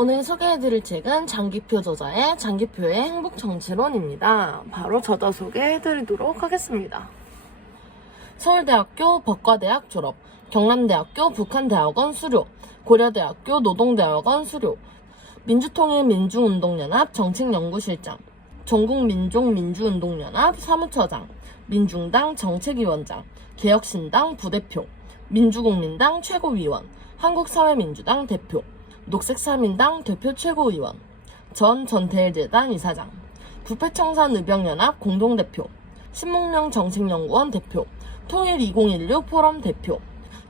오늘 소개해드릴 책은 장기표 저자의 장기표의 행복정치론입니다. 바로 저자 소개해드리도록 하겠습니다. 서울대학교 법과대학 졸업, 경남대학교 북한대학원 수료, 고려대학교 노동대학원 수료, 민주통일민중운동연합 정책연구실장, 전국민족민주운동연합 사무처장, 민중당 정책위원장, 개혁신당 부대표, 민주국민당 최고위원, 한국사회민주당 대표, 녹색사민당 대표 최고위원, 전 전태일재단 이사장, 부패청산의병연합 공동대표, 신문명 정책연구원 대표, 통일2016 포럼 대표,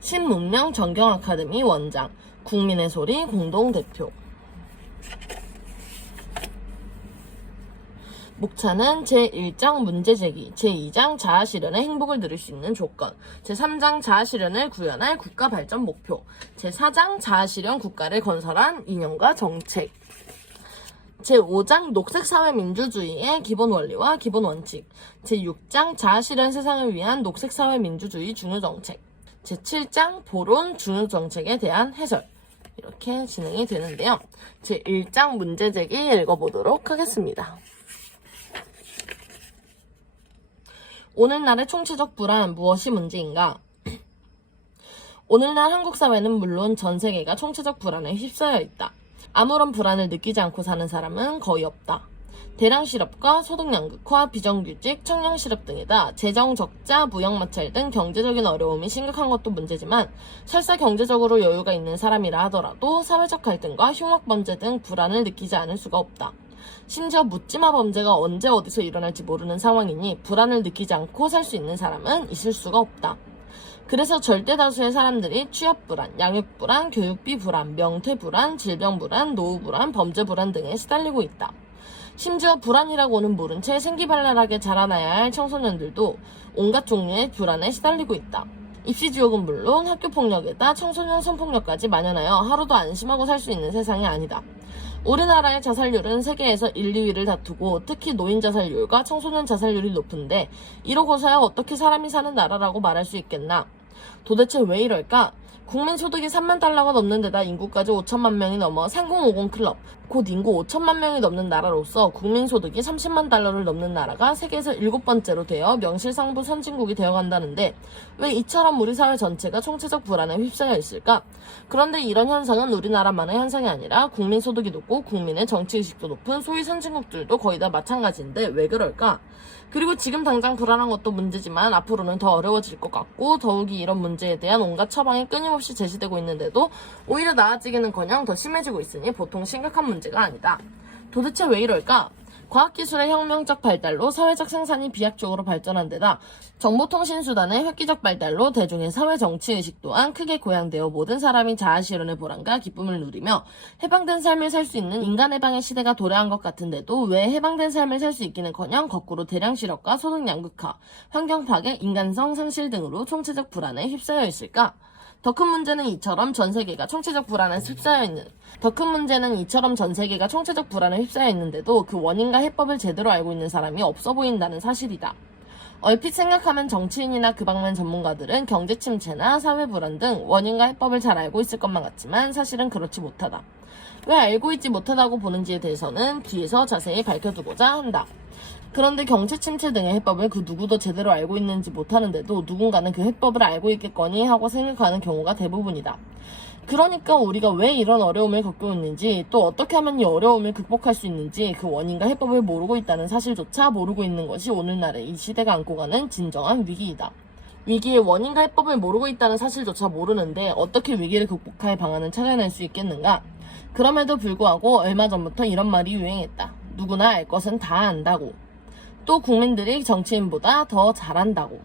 신문명 전경아카데미 원장, 국민의 소리 공동대표. 목차는 제1장 문제제기, 제2장 자아실현의 행복을 누릴 수 있는 조건, 제3장 자아실현을 구현할 국가발전 목표, 제4장 자아실현 국가를 건설한 이념과 정책, 제5장 녹색사회민주주의의 기본원리와 기본원칙, 제6장 자아실현 세상을 위한 녹색사회민주주의 중요정책, 제7장 보론 중요정책에 대한 해설. 이렇게 진행이 되는데요. 제1장 문제제기 읽어보도록 하겠습니다. 오늘날의 총체적 불안 무엇이 문제인가? 오늘날 한국 사회는 물론 전 세계가 총체적 불안에 휩싸여 있다. 아무런 불안을 느끼지 않고 사는 사람은 거의 없다. 대량 실업과 소득 양극화, 비정규직, 청년 실업 등이다. 재정 적자, 무역 마찰 등 경제적인 어려움이 심각한 것도 문제지만 설사 경제적으로 여유가 있는 사람이라 하더라도 사회적 갈등과 흉악 범죄 등 불안을 느끼지 않을 수가 없다. 심지어 묻지마 범죄가 언제 어디서 일어날지 모르는 상황이니 불안을 느끼지 않고 살 수 있는 사람은 있을 수가 없다. 그래서 절대 다수의 사람들이 취업 불안, 양육 불안, 교육비 불안, 명퇴 불안, 질병 불안, 노후 불안, 범죄 불안 등에 시달리고 있다. 심지어 불안이라고는 모른 채 생기발랄하게 자라나야 할 청소년들도 온갖 종류의 불안에 시달리고 있다. 입시지옥은 물론 학교폭력에다 청소년 성폭력까지 만연하여 하루도 안심하고 살 수 있는 세상이 아니다. 우리나라의 자살률은 세계에서 1, 2위를 다투고 특히 노인 자살률과 청소년 자살률이 높은데 이러고서야 어떻게 사람이 사는 나라라고 말할 수 있겠나? 도대체 왜 이럴까? 국민소득이 3만 달러가 넘는 데다 인구까지 5천만 명이 넘어 3050 클럽, 곧 인구 5천만 명이 넘는 나라로서 국민소득이 30만 달러를 넘는 나라가 세계에서 7번째로 되어 명실상부 선진국이 되어간다는데 왜 이처럼 우리 사회 전체가 총체적 불안에 휩싸여 있을까? 그런데 이런 현상은 우리나라만의 현상이 아니라 국민소득이 높고 국민의 정치의식도 높은 소위 선진국들도 거의 다 마찬가지인데 왜 그럴까? 그리고 지금 당장 불안한 것도 문제지만 앞으로는 더 어려워질 것 같고 더욱이 이런 문제에 대한 온갖 처방이 끊임없이 제시되고 있는데도 오히려 나아지기는커녕 더 심해지고 있으니 보통 심각한 문제가 아니다. 도대체 왜 이럴까? 과학기술의 혁명적 발달로 사회적 생산이 비약적으로 발전한 데다 정보통신수단의 획기적 발달로 대중의 사회정치의식 또한 크게 고양되어 모든 사람이 자아실현의 보람과 기쁨을 누리며 해방된 삶을 살 수 있는 인간 해방의 시대가 도래한 것 같은데도 왜 해방된 삶을 살 수 있기는커녕 거꾸로 대량 실업과 소득 양극화, 환경 파괴, 인간성 상실 등으로 총체적 불안에 휩싸여 있을까? 더 큰 문제는 이처럼 전 세계가 총체적 불안에 휩싸여 있는데도 그 원인과 해법을 제대로 알고 있는 사람이 없어 보인다는 사실이다. 얼핏 생각하면 정치인이나 그 방면 전문가들은 경제 침체나 사회 불안 등 원인과 해법을 잘 알고 있을 것만 같지만 사실은 그렇지 못하다. 왜 알고 있지 못하다고 보는지에 대해서는 뒤에서 자세히 밝혀두고자 한다. 그런데 경제 침체 등의 해법을 그 누구도 제대로 알고 있는지 못하는데도 누군가는 그 해법을 알고 있겠거니 하고 생각하는 경우가 대부분이다. 그러니까 우리가 왜 이런 어려움을 겪고 있는지 또 어떻게 하면 이 어려움을 극복할 수 있는지 그 원인과 해법을 모르고 있다는 사실조차 모르고 있는 것이 오늘날의 이 시대가 안고 가는 진정한 위기이다. 위기의 원인과 해법을 모르고 있다는 사실조차 모르는데 어떻게 위기를 극복할 방안을 찾아낼 수 있겠는가? 그럼에도 불구하고 얼마 전부터 이런 말이 유행했다. 누구나 알 것은 다 안다고. 또 국민들이 정치인보다 더 잘한다고.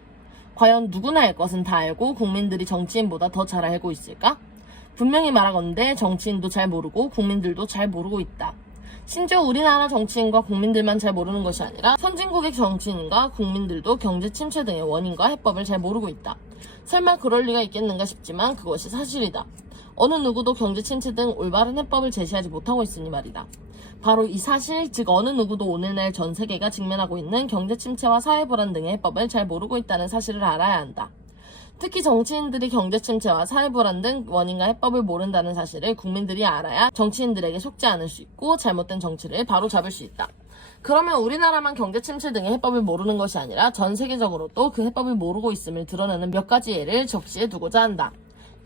과연 누구나 알 것은 다 알고 국민들이 정치인보다 더 잘 알고 있을까? 분명히 말하건대 정치인도 잘 모르고 국민들도 잘 모르고 있다. 심지어 우리나라 정치인과 국민들만 잘 모르는 것이 아니라 선진국의 정치인과 국민들도 경제 침체 등의 원인과 해법을 잘 모르고 있다. 설마 그럴 리가 있겠는가 싶지만 그것이 사실이다. 어느 누구도 경제 침체 등 올바른 해법을 제시하지 못하고 있으니 말이다. 바로 이 사실, 즉 어느 누구도 오늘날 전 세계가 직면하고 있는 경제 침체와 사회 불안 등의 해법을 잘 모르고 있다는 사실을 알아야 한다. 특히 정치인들이 경제 침체와 사회 불안 등 원인과 해법을 모른다는 사실을 국민들이 알아야 정치인들에게 속지 않을 수 있고 잘못된 정치를 바로잡을 수 있다. 그러면 우리나라만 경제 침체 등의 해법을 모르는 것이 아니라 전 세계적으로도 그 해법을 모르고 있음을 드러내는 몇 가지 예를 적시해 두고자 한다.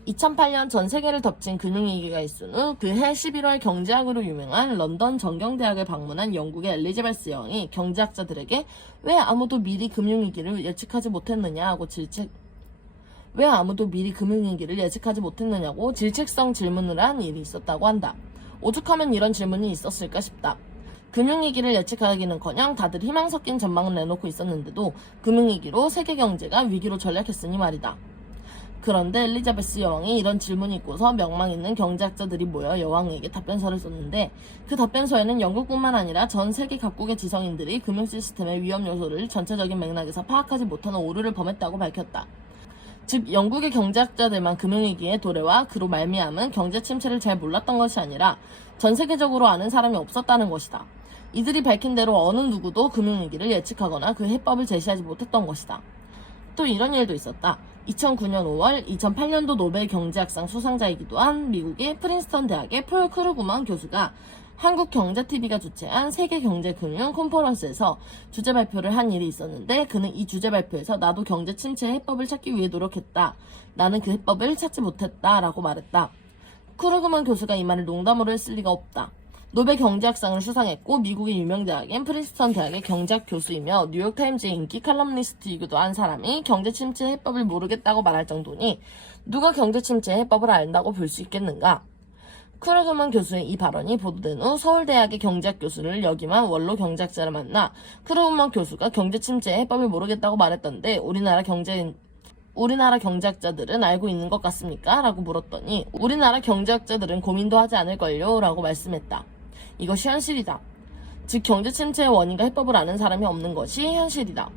2008년 전 세계를 덮친 금융위기가 있은 후 그해 11월 경제학으로 유명한 런던 정경대학을 방문한 영국의 엘리자베스 여왕이 경제학자들에게 왜 아무도 미리 금융위기를 예측하지 못했느냐고 질책성 질문을 한 일이 있었다고 한다. 오죽하면 이런 질문이 있었을까 싶다. 금융위기를 예측하기는커녕 다들 희망 섞인 전망을 내놓고 있었는데도 금융위기로 세계 경제가 위기로 전락했으니 말이다. 그런데 엘리자베스 여왕이 이런 질문이 있고서 명망 있는 경제학자들이 모여 여왕에게 답변서를 썼는데 그 답변서에는 영국뿐만 아니라 전 세계 각국의 지성인들이 금융 시스템의 위험 요소를 전체적인 맥락에서 파악하지 못하는 오류를 범했다고 밝혔다. 즉 영국의 경제학자들만 금융위기의 도래와 그로 말미암은 경제 침체를 잘 몰랐던 것이 아니라 전 세계적으로 아는 사람이 없었다는 것이다. 이들이 밝힌 대로 어느 누구도 금융위기를 예측하거나 그 해법을 제시하지 못했던 것이다. 또 이런 일도 있었다. 2009년 5월 2008년도 노벨 경제학상 수상자이기도 한 미국의 프린스턴 대학의 폴 크루그만 교수가 한국경제TV가 주최한 세계경제금융 컨퍼런스에서 주제 발표를 한 일이 있었는데 그는 이 주제 발표에서 나도 경제 침체의 해법을 찾기 위해 노력했다. 나는 그 해법을 찾지 못했다. 라고 말했다. 크루그만 교수가 이 말을 농담으로 했을 리가 없다. 노벨 경제학상을 수상했고 미국의 유명 대학인 프린스턴 대학의 경제학 교수이며 뉴욕타임즈의 인기 칼럼니스트이기도 한 사람이 경제 침체 해법을 모르겠다고 말할 정도니 누가 경제 침체 해법을 안다고 볼 수 있겠는가? 크루그만 교수의 이 발언이 보도된 후 서울대학의 경제학 교수를 역임한 원로 경제학자를 만나 크루그만 교수가 경제 침체 해법을 모르겠다고 말했던데 우리나라 경제학자들은 알고 있는 것 같습니까? 라고 물었더니 우리나라 경제학자들은 고민도 하지 않을걸요? 라고 말씀했다. 이것이 현실이다. 즉 경제 침체의 원인과 해법을 아는 사람이 없는 것이 현실이다.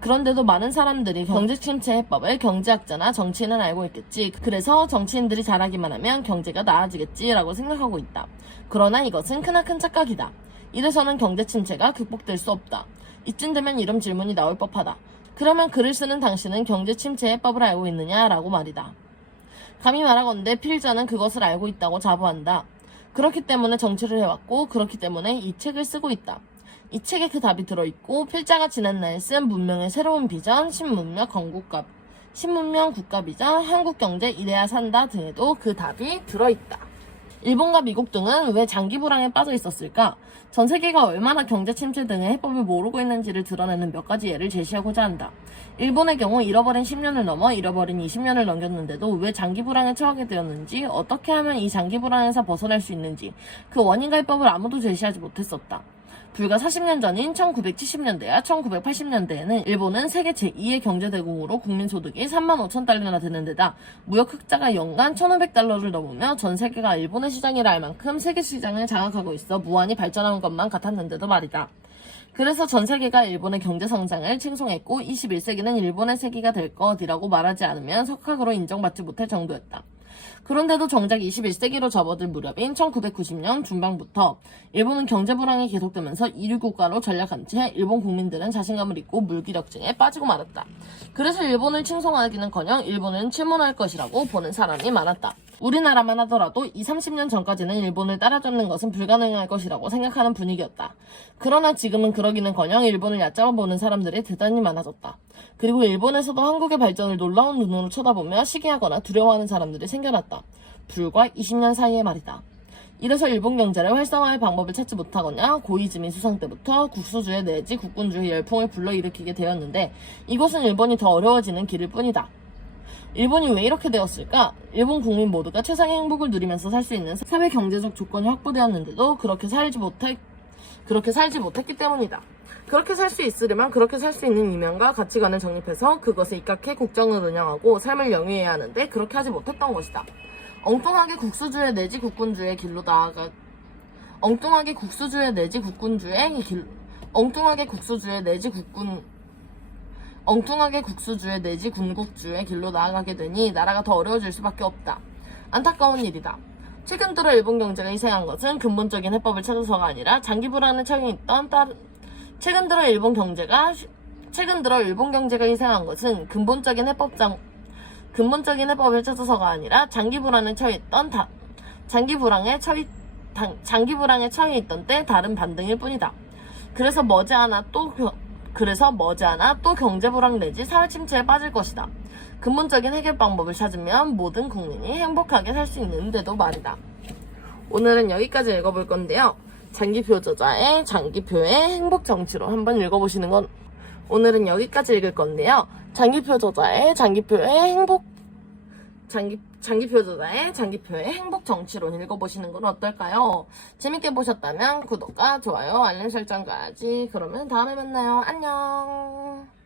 그런데도 많은 사람들이 경제 침체 해법을 경제학자나 정치인은 알고 있겠지. 그래서 정치인들이 잘하기만 하면 경제가 나아지겠지라고 생각하고 있다. 그러나 이것은 크나큰 착각이다. 이래서는 경제 침체가 극복될 수 없다. 이쯤 되면 이런 질문이 나올 법하다. 그러면 글을 쓰는 당신은 경제 침체 해법을 알고 있느냐라고 말이다. 감히 말하건대 필자는 그것을 알고 있다고 자부한다. 그렇기 때문에 정치를 해왔고 그렇기 때문에 이 책을 쓰고 있다. 이 책에 그 답이 들어있고 필자가 지난날 쓴 문명의 새로운 비전, 신문명 국가비전, 한국경제 이래야 산다 등에도 그 답이 들어있다. 일본과 미국 등은 왜 장기 불황에 빠져 있었을까? 전 세계가 얼마나 경제 침체 등의 해법을 모르고 있는지를 드러내는 몇 가지 예를 제시하고자 한다. 일본의 경우 잃어버린 10년을 넘어 잃어버린 20년을 넘겼는데도 왜 장기 불황에 처하게 되었는지, 어떻게 하면 이 장기 불황에서 벗어날 수 있는지 그 원인과 해법을 아무도 제시하지 못했었다. 불과 40년 전인 1970년대와 1980년대에는 일본은 세계 제2의 경제대국으로 국민소득이 35,000달러나 되는 데다 무역 흑자가 연간 1,500달러를 넘으며 전 세계가 일본의 시장이라 할 만큼 세계 시장을 장악하고 있어 무한히 발전한 것만 같았는데도 말이다. 그래서 전 세계가 일본의 경제 성장을 칭송했고 21세기는 일본의 세기가 될 것이라고 말하지 않으면 석학으로 인정받지 못할 정도였다. 그런데도 정작 21세기로 접어들 무렵인 1990년 중반부터 일본은 경제 불황이 계속되면서 이류 국가로 전락한 채 일본 국민들은 자신감을 잃고 물기력증에 빠지고 말았다. 그래서 일본을 칭송하기는커녕 일본은 침몰할 것이라고 보는 사람이 많았다. 우리나라만 하더라도 20-30년 전까지는 일본을 따라잡는 것은 불가능할 것이라고 생각하는 분위기였다. 그러나 지금은 그러기는커녕 일본을 얕잡아 보는 사람들이 대단히 많아졌다. 그리고 일본에서도 한국의 발전을 놀라운 눈으로 쳐다보며 시기하거나 두려워하는 사람들이 생겨났다. 불과 20년 사이에 말이다. 이래서 일본 경제를 활성화할 방법을 찾지 못하거나 고이즈미 수상 때부터 국수주의 내지 국군주의 열풍을 불러일으키게 되었는데 이것은 일본이 더 어려워지는 길일 뿐이다. 일본이 왜 이렇게 되었을까? 일본 국민 모두가 최상의 행복을 누리면서 살 수 있는 사회 경제적 조건이 확보되었는데도 그렇게 살지 못했기 때문이다. 그렇게 살 수 있으려면 그렇게 살 수 있는 이면과 가치관을 정립해서 그것에 입각해 국정을 운영하고 삶을 영위해야 하는데 그렇게 하지 못했던 것이다. 엉뚱하게 국수주의 내지 국군주의 군국주의 길로 나아가게 되니 나라가 더 어려워질 수밖에 없다. 안타까운 일이다. 최근 들어 일본 경제가 희생한 것은 근본적인 해법을 찾아서가 아니라 장기 불안에 처해있던 최근 들어 일본 경제가 희생한 것은 근본적인 근본적인 해법을 찾아서가 아니라 장기 불안에 처해 있던 때 다른 반등일 뿐이다. 그래서 머지않아 또 경제 불황 내지 사회 침체에 빠질 것이다. 근본적인 해결 방법을 찾으면 모든 국민이 행복하게 살 수 있는데도 말이다. 오늘은 여기까지 읽어볼 건데요. 장기표 저자의 장기표의 행복 정치로 한번 읽어보시는 건 오늘은 여기까지 읽을 건데요. 장기표 저자의 장기표의 행복 정치론 읽어보시는 건 어떨까요? 재밌게 보셨다면 구독과 좋아요, 알림 설정까지. 그러면 다음에 만나요. 안녕.